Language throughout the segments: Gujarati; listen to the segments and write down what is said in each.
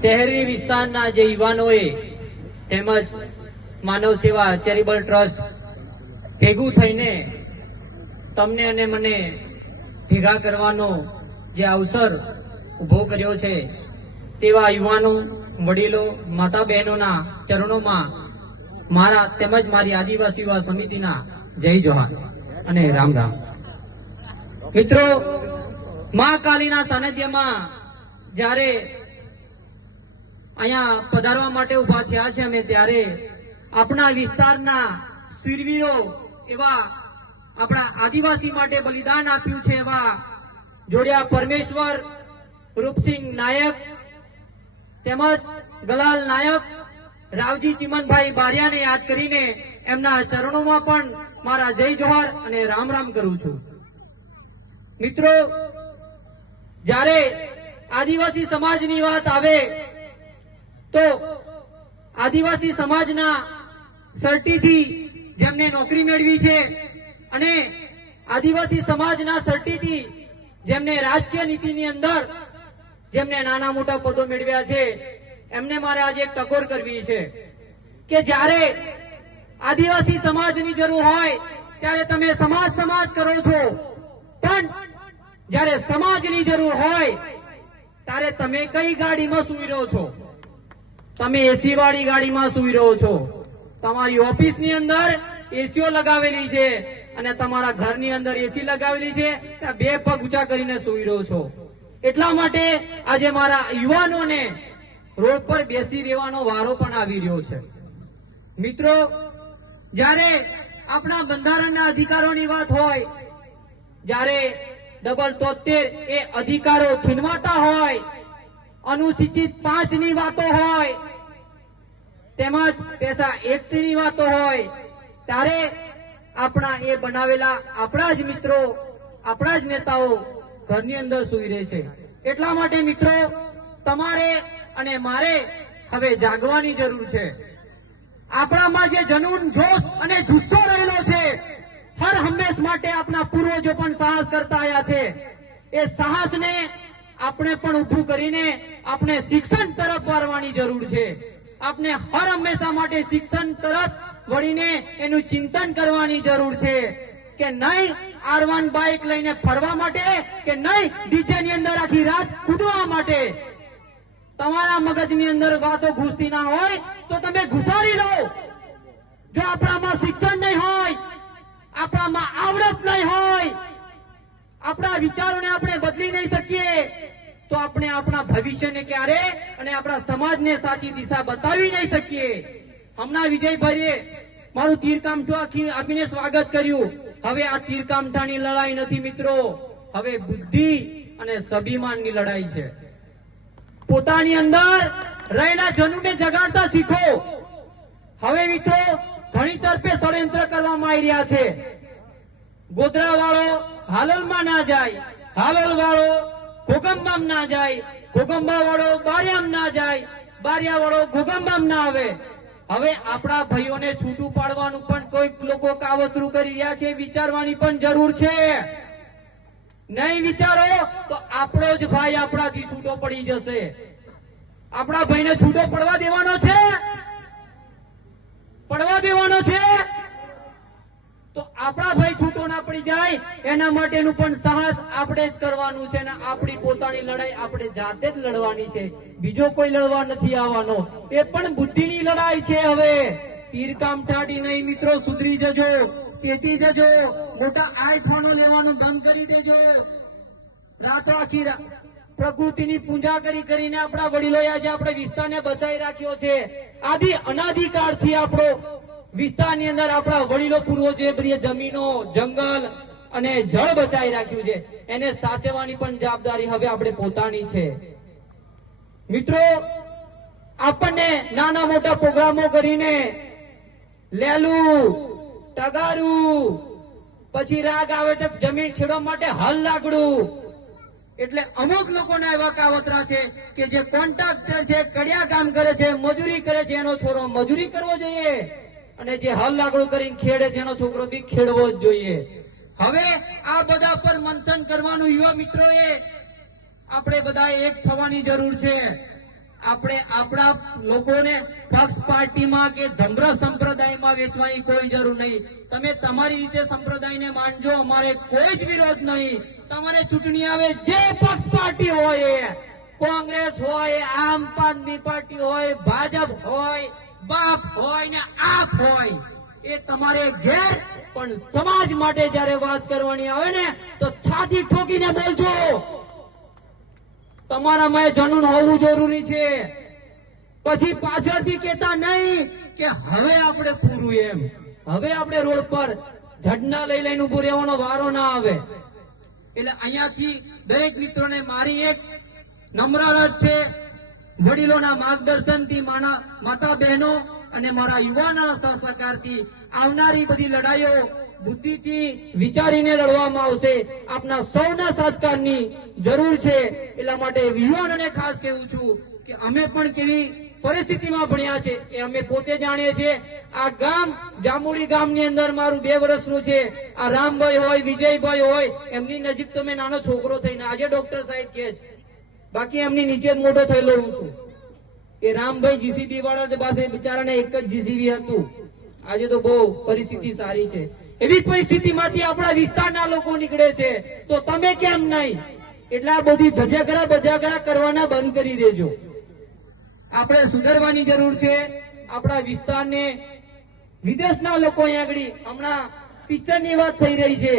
શહેરી વિસ્તારના જે યુવાનોએ તેમજ માનવ સેવા ચેરિટેબલ ટ્રસ્ટ ભેગું થઈને તમને અને મને ભેગા કરવાનો જે અવસર ઉભો કર્યો છે, તેવા યુવાનો, વડીલો, માતા બહેનોના ચરણોમાં મારા તેમજ મારી આદિવાસી યુવા સમિતિના જય જોહાર અને રામ રામ. મિત્રો, મા કાલીના સાનિધ્યમાં જ્યારે અહીંયા પધારવા માટે ઉભા થયા છે અમે, ત્યારે આપણા વિસ્તારના શૂરવીરો એવા આપણા આદિવાસી માટે બલિદાન આપ્યું છે એવા જોડિયા પરમેશ્વર, રૂપસિંહ નાયક તેમજ ગલાલ નાયક, રાવજી ચીમનભાઈ બારિયાને યાદ કરીને એમના ચરણોમાં પણ મારા જય જોહાર અને રામ રામ કરું છું. મિત્રો, જ્યારે આદિવાસી સમાજની વાત આવે તો આદિવાસી સમાજના સર્ટીથી જેમને નોકરી મેળવી છે અને આદિવાસી સમાજના સર્ટીથી જેમને રાજકીય નીતિની અંદર જેમને નાના મોટા પદો મેળવ્યા છે, એમને મારે આજે એક ટકોર કરવી છે કે જ્યારે આદિવાસી સમાજની જરૂર હોય ત્યારે તમે સમાજ સમાજ કરો છો, પણ જ્યારે સમાજની જરૂર હોય ત્યારે તમે કઈ ગાડીમાં સૂઈ રહ્યો છો? તમે એસી વાળી ગાડીમાં સૂઈ રહ્યો છો. તમારી ઓફિસની અંદર એસીઓ લગાવેલી છે અને તમારા ઘરની અંદર એસી લગાવેલી છે, ત્યાં બે પગ ઊંચા કરીને સૂઈ રહ્યો છો. એટલા માટે આજે મારા યુવાનોને રોડ પર બેસી રહેવાનો વારો પણ આવી રહ્યો છે. મિત્રો, જ્યારે આપણા બંધારણના અધિકારોની વાત હોય, જ્યારે 73 એ અધિકારો છીનવાતા હોય, અનુસૂચિત 5 ની વાતો હોય, તેમજ પેસા એક્ટની વાતો હોય, ત્યારે આપણા એ બનાવેલા આપણા જ મિત્રો, આપણા જ નેતાઓ ઘરની અંદર સૂઈ રહે છે. એટલા માટે મિત્રો, તમારે અને મારે હવે જાગવાની જરૂર છે. આપણામાં જે જનૂન, જોશ અને જુસ્સો રહેલો છે, હર હંમેશ માટે આપણા પૂર્વજો પણ સાહસ કરતા આવ્યા છે. એ સાહસને આપણે પણ ઉભું કરીને આપણે શિક્ષણ તરફ વળવાની જરૂર છે. આપણે હર હંમેશા માટે શિક્ષણ તરફ વળીને એનું ચિંતન કરવાની જરૂર છે કે નહીં R1 બાઇક લઈને ફરવા માટે, કે નહીં ડીજે ની અંદર આખી રાત કૂદવા માટે. તમારા મગજની અંદર વાતો ઘૂસતી ના હોય તો તમે ઘુસાડી લો. જો આપણામાં શિક્ષણ નહીં હોય, આપણામાં આવડત નહીં હોય, આપણા વિચારોને આપણે બદલી નહીં શકીએ, તો આપણે આપણા ભવિષ્યને ક્યારે અને આપણા સમાજને સાચી દિશા બતાવી નહીં શકીએ. હમણાં વિજયભાઈએ મારું તીરકામઠું આપીને સ્વાગત કર્યું. હવે આ તીરકામઠાની લડાઈ નથી મિત્રો, હવે બુદ્ધિ અને સ્વાભિમાનની લડાઈ છે. પોતાની અંદર રહેલા જનૂનને જગાડતા શીખો. હવે મિત્રો, ઘણી તરફે ષડયંત્ર કરવામાં આવી રહ્યા છે. ગોધરા વાળો હાલોલમાં ના જાય, હાલોલ વાળો ઘોગંબામ ના જાય, ઘોગંબા વાળો બારિયામ ના જાય, બારિયા વાળો ઘોગંબામ ના આવે. હવે આપણા ભાઈઓને છૂટું પાડવાનું પણ કોઈક લોકો કાવતરું કરી રહ્યા છે. વિચારવાની પણ જરૂર છે. નહીં વિચારો તો આપણો જ ભાઈ આપણાથી છૂટો પડી જશે. આપણા ભાઈને છૂટો પડવા દેવાનો છે? પડવા દેવાનો છે? તો આપણા ભાઈ છૂટો ના પડી જાય એના માટેનું પણ સાહસ આપણે જ કરવાનું છે અને આપણી પોતાની લડાઈ આપણે જાતે જ લડવાની છે. બીજો કોઈ લડવા નથી આવવાનો. એ પણ બુદ્ધિની લડાઈ છે. હવે તીરકામઠાથી નહીં મિત્રો, સુધરી જજો, ચેતી જજો. મોટા આઈફોનો લેવાનું બંધ કરી દેજો. રાતો આખી પ્રકૃતિની પૂજા કરીને આપણા વડીલોએ આજે આપણે વિસ્તારને બચાવી રાખ્યો છે. આદિ અનાદિકાળથી આપણો વિસ્તારની અંદર આપણા વડીલો પૂર્વજોએ બધી જમીનો, જંગલ અને જળ બચાવી રાખ્યું છે. એને સાચવવાની પણ જવાબદારી હવે આપણે પોતાની છે. મિત્રો, આપણને નાના મોટા પ્રોગ્રામો કરીને લેલું, ટગારું, પછી રાગ આવે તો જમીન ખેડવા માટે હલ લાગડું, એટલે અમુક લોકોના એવા કાવતરા છે કે જે કોન્ટ્રાક્ટર છે, કડિયા કામ કરે છે, મજૂરી કરે છે, એનો છોરો મજૂરી કરવો જોઈએ અને જે હલ લાગડું કરીને ખેડે છે એનો છોકરો બી ખેડવો જ જોઈએ. હવે આ બધા પર મંથન કરવાનું યુવા મિત્રોએ આપણે બધા એક થવાની જરૂર છે. આપણે આપણા લોકોને પક્ષ પાર્ટીમાં કે ધંધ્ર સંપ્રદાયમાં વેચવાની કોઈ જરૂર નહીં. તમે તમારી રીતે સંપ્રદાયને માનજો, અમારે કોઈ જ વિરોધ નહીં. તમારે ચૂંટણી આવે જે પક્ષ પાર્ટી હોય એ, કોંગ્રેસ હોય, આમ આદમી પાર્ટી હોય, ભાજપ હોય, બાપ હોય ને આપ હોય, એ તમારે ઘેર, પણ સમાજ માટે જયારે વાત કરવાની આવે ને તો છાતી ઠોકીને બોલજો. તમારામાં એ જનૂન હોવું જરૂરી છે. પછી પાછળથી કહેતા નહીં કે હવે આપણે પૂરું, એમ હવે આપણે રોડ પર ઝંડા લઈ લઈને ઉભું રહેવાનો વારો ના આવે. એટલે અહીંયાથી દરેક મિત્રોને મારી એક નમ્ર અરજ છે, વડીલોના માર્ગદર્શનથી, માતા બહેનો અને મારા યુવાનોના સહકારથી આવનારી બધી લડાઈઓ બુદ્ધિથી વિચારીને લડવામાં આવશે. આપના સૌના સહકારની જરૂર છે. એટલા માટે યુવાનોને ખાસ કહેવું છું કે અમે પણ કેવી પરિસ્થિતિમાં ભણ્યા છે એ અમે પોતે જાણીએ છીએ. આ ગામ જામુડી ગામની અંદર મારું 2 વર્ષનું છે. આ રામભાઈ હોય, વિજયભાઈ હોય, એમની નજીક તો મેં નાનો છોકરો થઈને આજે ડોક્ટર સાહેબ કહે છે, બાકી એમની નીચે જ મોટો થયેલો હું છું. એ રામભાઈ જીસીબી વાળા પાસે બિચારાને એક જ જીસીબી હતું. આજે તો બહુ પરિસ્થિતિ સારી છે. એવી પરિસ્થિતિમાંથી આપણા વિસ્તારના લોકો નીકળે છે, તો તમે કેમ નહીં? એટલે આ બધી ભજાગરા કરવાના બંધ કરી દેજો. આપણે સુધરવાની જરૂર છે. આપણા વિસ્તારને વિદેશના લોકો અહીંયા આગળ હમણાં પિક્ચરની વાત થઈ રહી છે.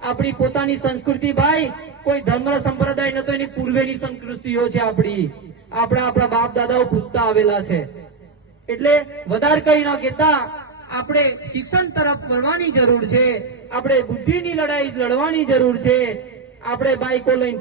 આપણી પોતાની સંસ્કૃતિ ભાઈ કોઈ ધર્મ સંપ્રદાય નતો, એની પૂર્વેની સંસ્કૃતિઓ છે આપણી. આપણા બાપ દાદાઓ પૂછતા આવેલા છે. એટલે વધારે કઈ ન કહેતા આપણે શિક્ષણ તરફ વળવાની જરૂર છે. આપણે બુદ્ધિની લડાઈ લડવાની જરૂર છે. આપણે બાઈકો લઈને